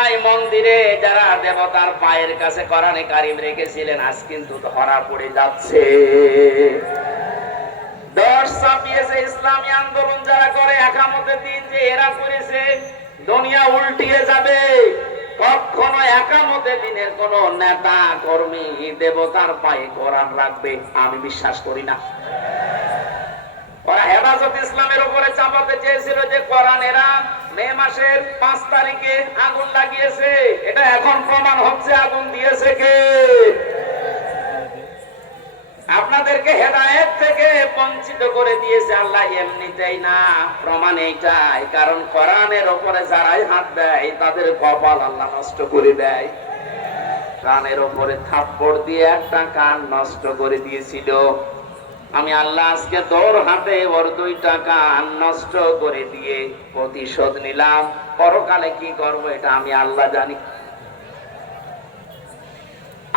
সরাই মন্দিরে যারা দেবতার পায়ের কাছে কোরআনে কারিম রেখেছিলেন, আজ কিন্তু ধরা পড়ে যাচ্ছে। দশ ছাপিয়েছে ইসলামী আন্দোলন যারা করে, একামতে দিন যে এরা করেছে, দুনিয়া উল্টিয়ে যাবে। কখনো একামতে দিনের কোন নেতা, কর্মী, দেবতার পায়ে কোরআন রাখবে, আমি বিশ্বাস করি না। ওরা হেফাজত ইসলামের উপরে চাপাতে চেয়েছিল যে কোরআন এরা মাসের পাঁচ তারিখে আগুন লাগিয়েছে। এটা এখন প্রমাণ হচ্ছে আগুন দিয়েছে কে? আপনাদেরকে হেদায়েত থেকে বঞ্চিত করে দিয়েছে আল্লাহ, এমনিতেই না, প্রমাণ এইটাই। কারণ কোরআনের ওপরে যারাই হাত দেয়, তাদের কপাল আল্লাহ নষ্ট করে দেয়। কানের ওপরে থাপ্পড় দিয়ে একটা কান নষ্ট করে দিয়েছিল। আমি আল্লাহ আজকে তোর হাতে ওর দুইটা কান নষ্ট করে দিয়ে প্রতিশোধ নিলাম। পরকালে কি করব এটা আমি আল্লাহ জানি।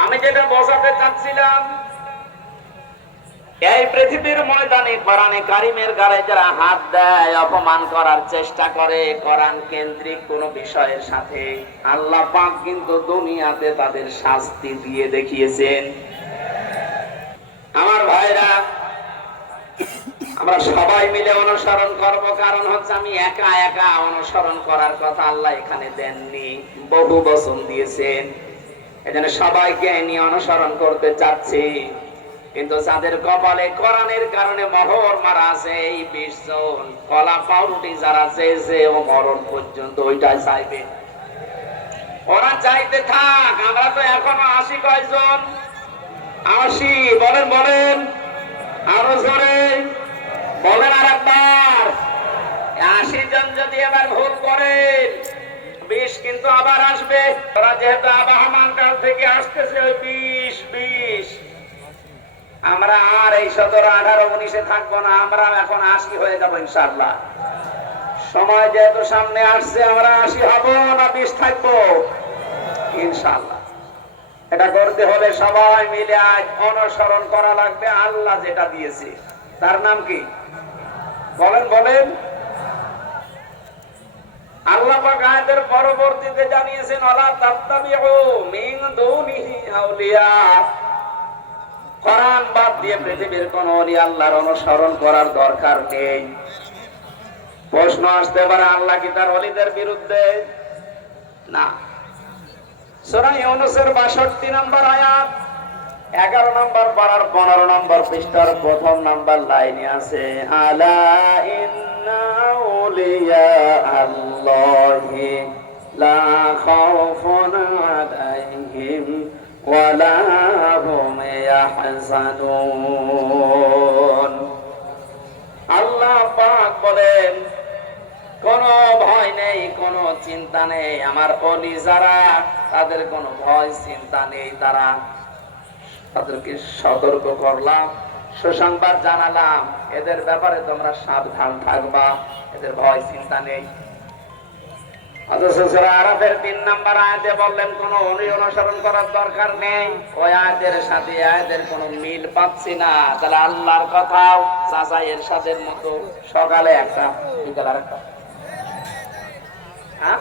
আমি যেটা বোঝাতে চাচ্ছিলাম, এই পৃথিবীর ময়দানে কোরআনে কারিমের গায়ে যারা হাত দেয়, অপমান করার চেষ্টা করে, কোরআন কেন্দ্রিক কোন বিষয়ের সাথে আল্লাহ পাক কিন্তু দুনিয়াতে তাদের শাস্তি দিয়ে দেখিয়েছেন। আমার ভাইরা আমরা সবাই মিলে অনুসরণ করব। কারণ হচ্ছে আমি একা একা অনুসরণ করার কথা আল্লাহ এখানে দেননি। বহু বচন দিয়েছেন। এজন্য সবাইকে নিয়ে অনুসরণ করতে চাচ্ছি। কিন্তু যাদের কপালে কোরআনের কারণে মোহর মারা আছে, এই বিশ জন কলা পাউরুটি যারা চেয়েছে ও মরণ পর্যন্ত ওইটাই চাইবে। ওরা চাইতে থাক, আমরা তো এখনও আশি কয়জন? আশি, বলেন বলেন। আরও জোরে বলেন আর একবার আশি এবার ভুল করেন বিষ কিন্তু আবার আসবে। ওরা যেহেতু আবহমান কাল থেকে আসতেছে, ওই বিষ বিষ। আমরা আর এই সতেরো, আঠারো, উনিশে থাকব না, আমরা এখন আশি হয়ে যাব ইনশাল্লাহ সময় যেহেতু সামনে আসছে, আমরা আশি হব না বিষ থাকব? ইনশাল্লাহ এটা করতে হলে সবাই মিলে আজ অনুসরণ করা লাগবে, আল্লাহ যেটা দিয়েছে। তার নাম কি? বলেন বলেন। আল্লাহ পরবর্তীতে জানিয়েছেন, আলা মিন আউলিয়া। কোরআন বাদ দিয়ে পৃথিবীর কোন অলি আল্লাহর অনুসরণ করার দরকার নেই। প্রশ্ন আসতে পারে, আল্লাহ কি তার অলিদের বিরুদ্ধে? না। সূরা ইউনূসের 62 নম্বর আয়াত 11 নম্বর পারার 15 নম্বর পৃষ্ঠার প্রথম নাম্বার লাইনে আছে, আলা ইন্না আউলিয়া আল্লাহি। ওয়ালা হুম ইয়াহজানুন আল্লাহ পাক বলেন, কোন ভয় নেই, কোন চিন্তা নেই। আমার অলি যারা, তাদের কোনো ভয়, চিন্তা নেই তারা। তাদেরকে সতর্ক করলাম, সুসংবাদ জানালাম। এদের ব্যাপারে তোমরা সাবধান থাকবা, এদের ভয়, চিন্তা নেই। অথচ সূরা আরাফের তিন নাম্বার আয়াতে বললেন, কোনো অলি অনুসরণ করার দরকার নেই। ওই আয়াতের সাথে আয়াতের কোনো মিল পাচ্ছি না। তাহলে আল্লাহর কথাও চাচা এর সাথে মতো সকালে একটা বিকাল আর একটা হ্যাঁ?